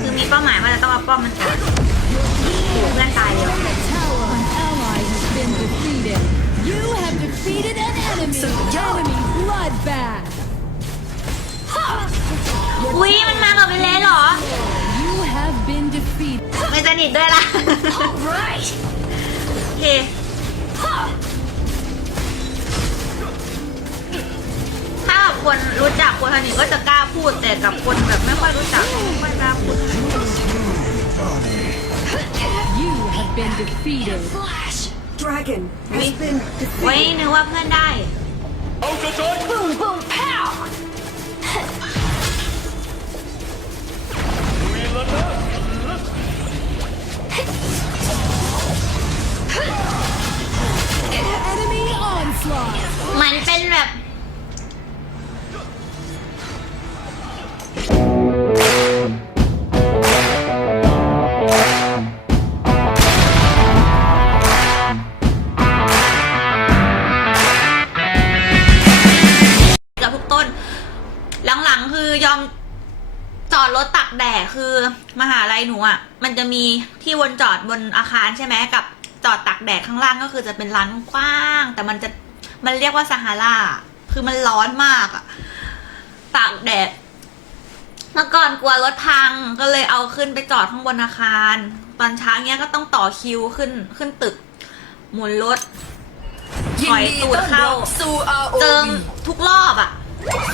คือมีเป้าหมายว่าจะต้องเอาป้อมมันก่อนโอ้เพื่อนตายเร็ว Tower. An ally has been defeated. You have defeated an enemy. Enemy bloodbath. อุ้ยมันมากับไปเลยเหรอ You have been defeated. ไม่สนิทด้วยล่ะ โอเค ถ้ากับคนรู้จักคนสนิทก็จะกล้าพูดแต่กับคนแบบไม่ค่อยรู้จักไม่ค่อยกล้าพูด You have been defeated. Dragon Wait. has been ไว้ defeated. นึกว่าเพื่อนได้เอากระจาย Boom boom pow! Onslaught. มันเป็นแบบกับทุกต้น หลังๆคือยอมจอดรถตักแดดคือมหาลัยหนูอะ มันจะมีที่วนจอดบนอาคารใช่ไหมกับจอดตักแดดข้างล่างก็คือจะเป็นร้านกว้าง แต่มันจะ มันเรียกว่าซาฮาราคือมันร้อนมากอะตากแดดเมื่อก่อนกลัวรถพังก็เลยเอาขึ้นไปจอดข้างบนอาคาร ตอนเช้าเนี้ยก็ต้องต่อคิวขึ้นขึ้นตึก หมุนรถถอยตูดเข้าสู่เจิง ROV ทุกรอบอะ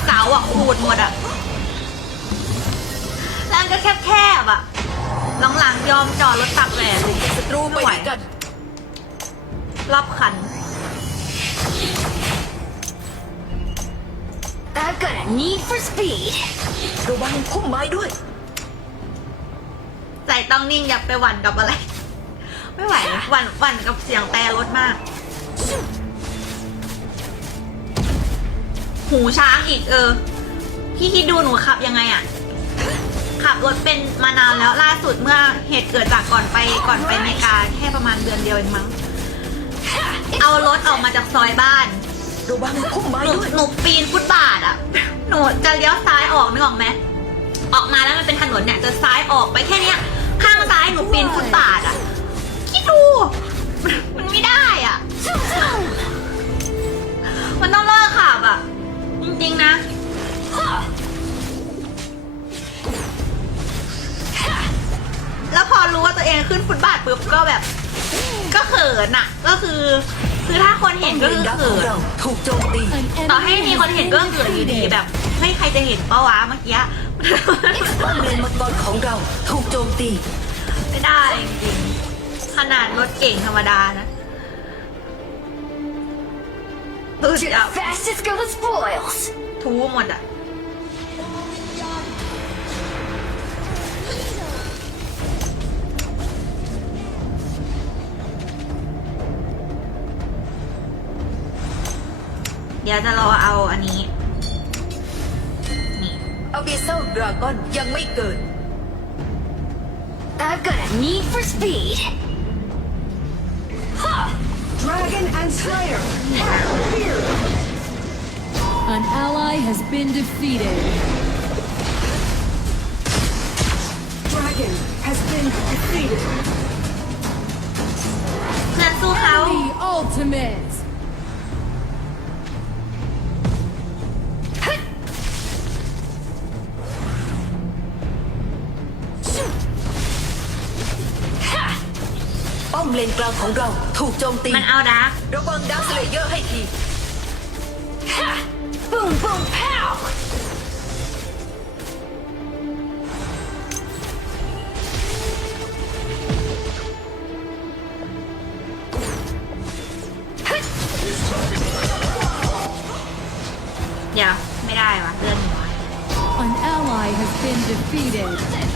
เสาอะขูดหมดอะร้านก็แคบๆอะหลังๆยอมจอดรถตักแดดเลยศัตรูไปไม่ไหวด้วยกันรอบคัน I've got a need for speed ระวังพุ่มไม้ด้วย ใจต้องนิ่งอย่าไปหวั่นกับอะไร ไม่ไหวหวั่นหวั่นกับเสียงแต่รถมาก หูช้างอีกเออ พี่คิดดูหนูขับยังไงอะขับรถเป็นมานานแล้วล่าสุดเมื่อเหตุเกิดจากก่อนไปก่อนไปอเมริกาแค่ประมาณเดือนเดียวเองมั้ง เอารถออกมาจากซอยบ้าน ระวังพุ่มไม้หนูด้วยหนูปีนฟุตบาทอะหนูจะเลี้ยวซ้ายออกนึกออกไหมออกมาแล้วมันเป็นถนนเนี่ยจะซ้ายออกไปแค่เนี้ย ข้างซ้ายหนูปีนฟุตบาทอะคิดดู มันไม่ได้อะมันต้องเลิกขับอะจริงๆนะแล้วพอรู้ว่าตัวเองขึ้นฟุตบาทปุ๊บก็แบบ ก็เขินอะก็คือ คือถ้าคนเห็นก็คือดักขเขิองนเราถูกโจมตี An ต่อให้ enemy มีคน has เห็น been ก็เขินอยู่ดี defeated. แบบเฮ้ยใครจะเห็นปะวะเมื่อกี้ป้อมเลนมังกรของเราถูกโจมตีไม่ได้จริงๆขนาดรถเก่งธรรมดานะตูดจับ fastest go the spoils ทูหมดอะ เดี๋ยวจะรอเอาอันนี้ นี่ อ b ิ s ซ l ดราก้อนยังไม่เกิด I've got a need for speed. Dragon and Slayer here An ally has been defeated. Dragon has been defeated เพื่อนสู้เขา Enemy ultimate. นกลางของเราถูกโจมตี มันเอาดาร์กระวังดาร์คสเลเยอร์ให้ที Boom, boom, pow! เดี๋ยว ไม่ได้วะเลื่อนหัว An ally has been defeated.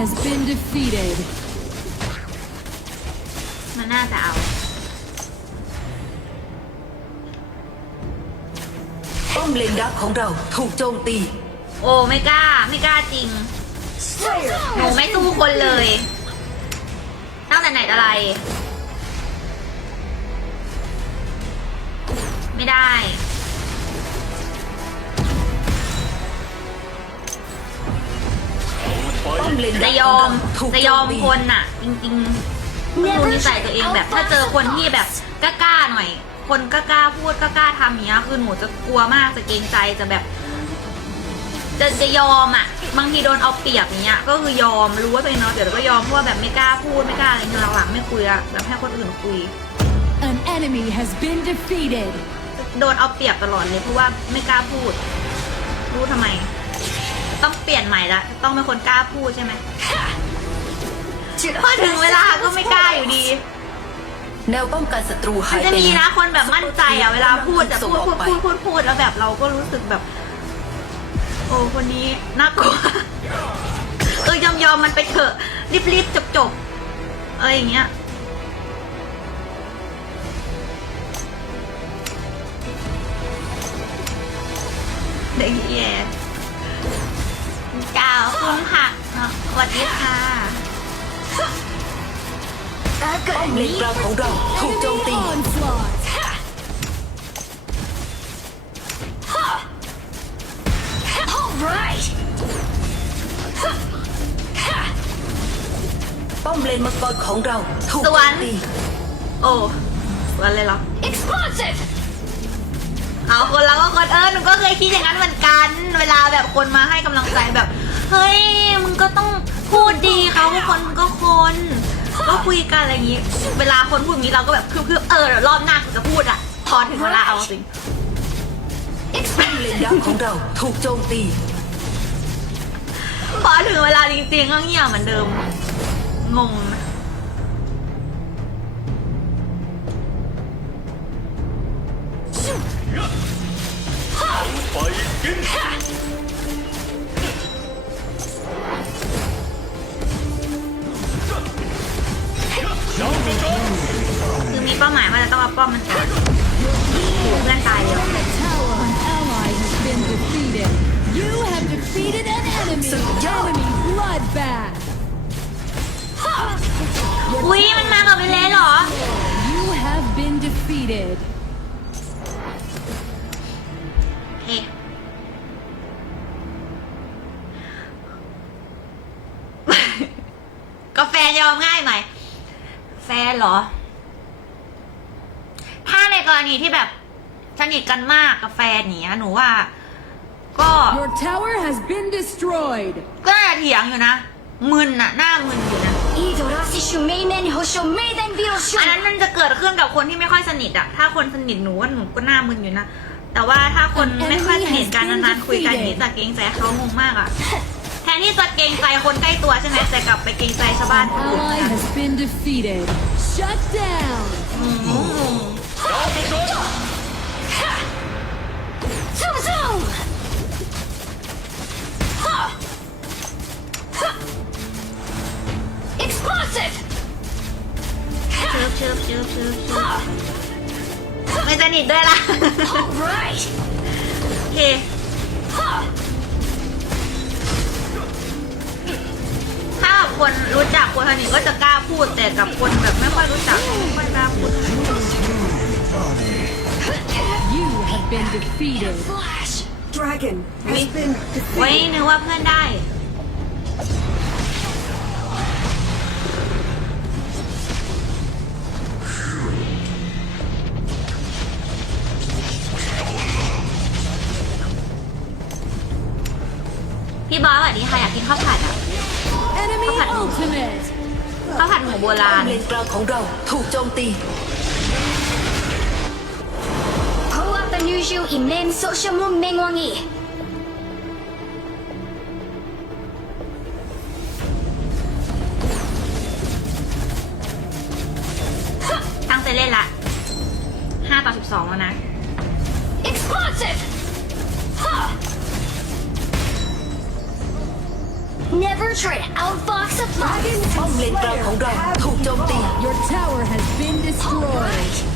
Has been defeated. มันน่าจะเอา ป้อมเลนดักของเราถูกโจมตี โอ้ไม่กล้า ไม่กล้าจริง หนูไม่สู้คนเลย ตั้งแต่ไหนแต่ไร ไม่ได้ จะกยขอองมเราถูกจะโจยอมมตีคนน่ะ จริงๆรู้นิสัยตัวเองแบบถ้าเจอคนที่แบบกล้าๆหน่อย คนกล้าๆพูดกล้าๆทำอย่างเนี้ยคือหนูจะกลัวมากจะเกรงใจจะแบบ จะจะยอมอะ บางทีโดนเอาเปรียบอย่างเงี้ย ก็คือยอมรู้ว่าตัวเองเนาะเดี๋ยวก็ยอมเพราะว่าแบบไม่กล้าพูดไม่กล้าอะไรเงี้ยหลังๆไม่คุยอะแบบให้คนอื่นคุย An enemy has been defeated. โดนเอาเปรียบตลอดเลยเพราะว่าไม่กล้าพูด รู้ทำไม ต้องเปลี่ยนใหม่ละต้องเป็นคนกล้าพูดใช่ไหมพอถึงเวลาก็ไม่กล้าอยู่ดีแนวป้องกันศัตรูหามันยจะไปมีแล้วนะคนแบบมั่นใจอะเวลาพูดจะส่งพูดออกพูดไปพูดพูดพูดแล้วแบบเราก็รู้สึกแบบ โอ้คนนี้น่ากลัวเออยอมยอมมันไปเถอะรีบรีบจบจบอะไรอย่างเงี้ยเด็กแย่ กล่าวคุณค่ะเนาะสวัสดีค่ะป้อมเลนกลางของเราถูกโจม Enemy ตี onslaught. Alright! ป้อมเลนมังกรของเราถูกสโจวมนตีโอ้วันเลยเหรอ Explosive! เอาคนเราก็คนเออหนูก็เคยคิดอย่างนั้นเหมือนกัน เวลาแบบคนมาให้กำลังใจแบบ เฮ้ยมึงก็ต้องพูดดีเขาก็คนมึงก็คนก็คุยกันอะไรอย่างงี้ เวลาคนพูดอย่างนี้เราก็แบบคือคือเออเดี๋ยวรอบหน้ากูจะพูดอะพอถึงเวลาเอาสิป้อมเลนดักของเราถูกโจมตี พอถึงเวลาจริงๆก็เงียบเหมือนเดิม งงนะ คือมีเป้าหมายว่าจะต้องเอาป้อมมันก่อเพื่อนตายเร็ว You อุ้ยมันมากับไปเลยเหรอ นเหรอ ถ้าในกรณีที่แบบสนิทกันมากกับแฟนเนี้ยหนูว่า ก็ Your tower has been destroyed ก็เถียงอยู่นะมึนอะหน้ามึนอยู่นะอันนั้นมันจะเกิดขึ้นกับคนที่ไม่ค่อยสนิทอะถ้าคนสนิทหนูว่หนูก็หน้ามึนอยู่นะแต่ว่าถ้าคนไม่ค่อยสนิทกันนานๆคุยกันนี้จะเกรงใจเขางงมากอะ นที่จะเกรงใจคนใกล้ตัวใช่ไหมแต่กลับไปเกรงใจชาวบ้านคนอื่น Ally has been defeated. Shut down. เจ้าเจ้าจน Zoom zoom! Explosive! ชืบชืบชืบชืบชืบไม่สนิทด้วยล่ะ Alright! โอเค defeated. Flash! Dragon ไว้นึกว่าเพื่อนได้ พี่บอสสวัสดีค่ะอยากกินข้าวผัดอะ Enemy Okay. ultimate. ข้าวผัดหมูโบป้อรามณเลนกลางของเราถูกโจมตี Pull up the new shoe in name social moon mengwangi. ตั้งใจเล่นละ5ต่อ12แล้วนะ Explosive! Huh. Never tread outfox a fox. ป้อมเลนกลางของเราถูกโจมตี Your tower has been destroyed.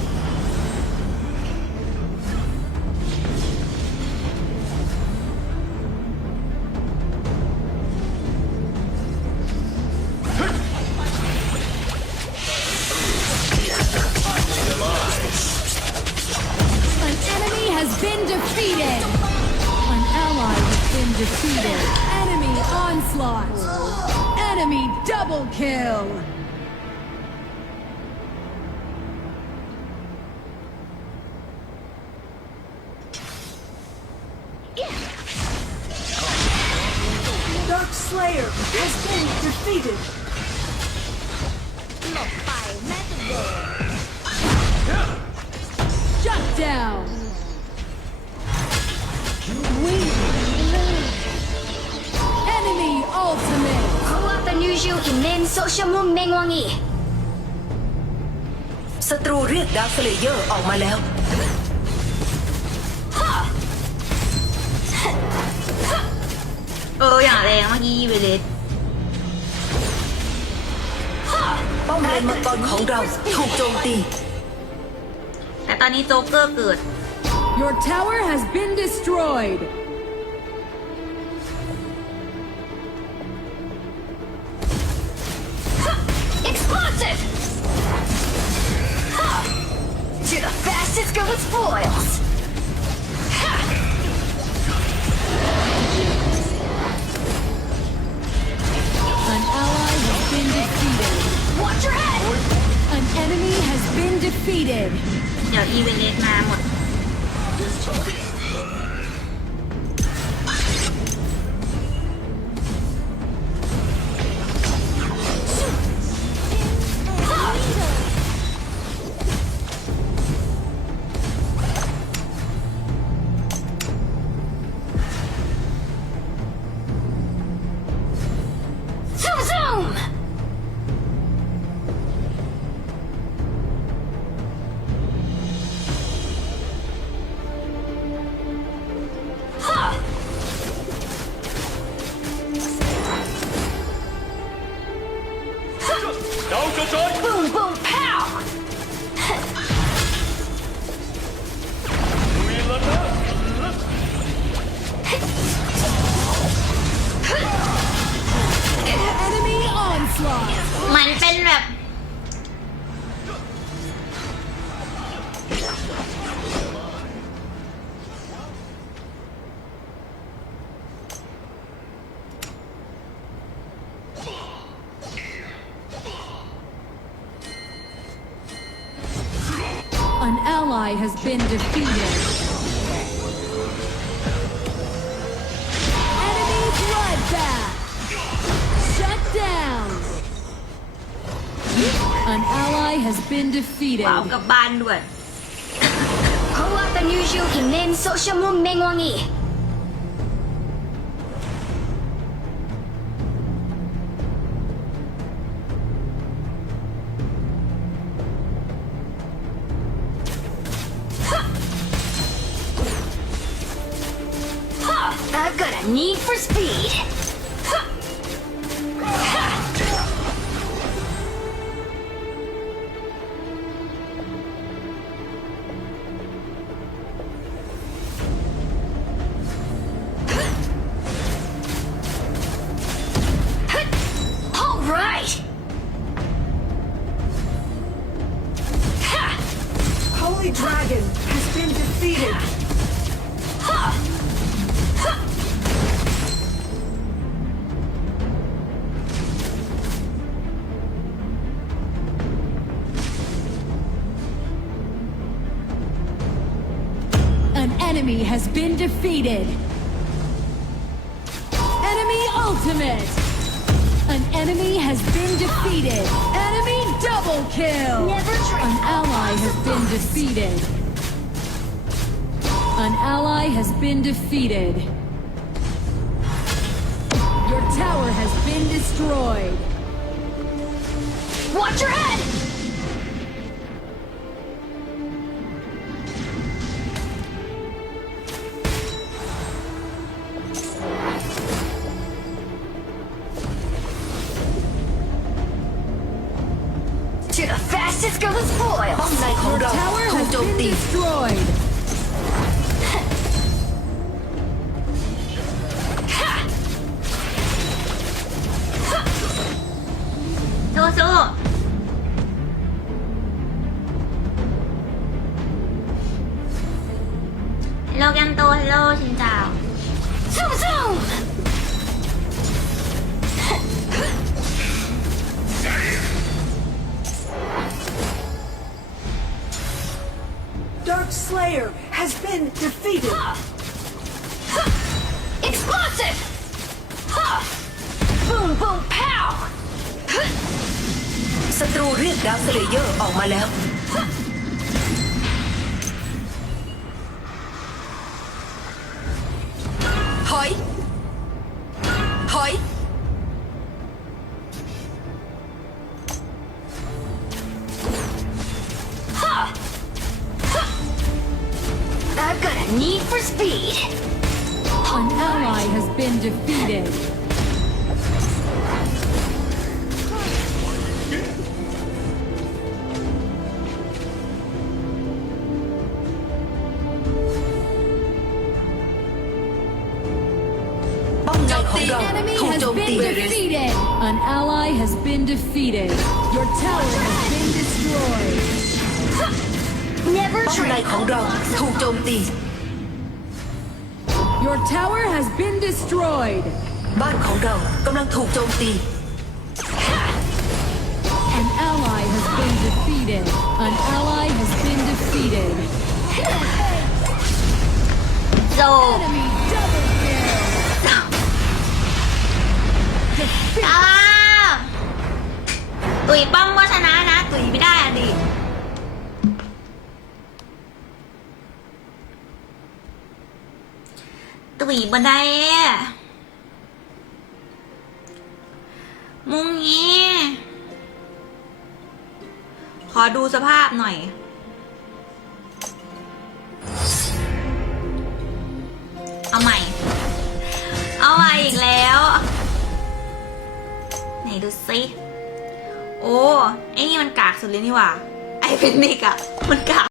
Defeated. An ally has been defeated. Enemy onslaught. Enemy double kill. ชิวอินเลนโซชมุมเมงวังอีศัตรูเรียกดาร์คเลเยอร์ออกมาแล้ว เอออย่างแรงเมื่อกี้เวเลสป้อมเลนมังกรของเราถูกโจมตี แต่ตอนนี้โจ๊กเกอร์เกิด Your tower has been destroyed. With spoils! An ally has been defeated. Watch your head! An enemy has been defeated. Been defeated. Enemy bloodbath. Shut down. An ally has been defeated. ว้าวกลับบ้านด่วนเพราะว่าเป็นยูชิวอินเลนโ I've got a need for speed. Enemy has been defeated. Enemy ultimate. An enemy has been defeated. Enemy double kill. Never. An ally has been defeated. An ally has been defeated. Your tower has been destroyed. Watch your head. ฮัลโหลกันโตฮัลโหลชินจาว Zoom zoom. Dark Slayer has been defeated Explosive. Ha. Boom boom pow. ศัตรูเรียกดาวสเลเยอร์ออกมาแล้ว ถ ถูก has โจมตี been defeated. An ally has been defeated. Your tower has been destroyed. Never ป้อมใน trade. ของเราถูกโจมตี Your tower has been destroyed. บ้านของเรากำลังถูกโจมตี An ally has been defeated. An ally has been defeated. โจ Enemy double kill. อ้าตุ๋ยป้อมก็ชนะนะ ตุ๋ยไม่ได้อะดิตุ๋ยบันไดมุงงี้ขอดูสภาพหน่อยเอาใหม่ เอาใหม่อีกแล้ว ดูสิโอ้ไอ้นี่มันกากสุดเลยนี่หว่า ไอเฟนนิกอะมันกาก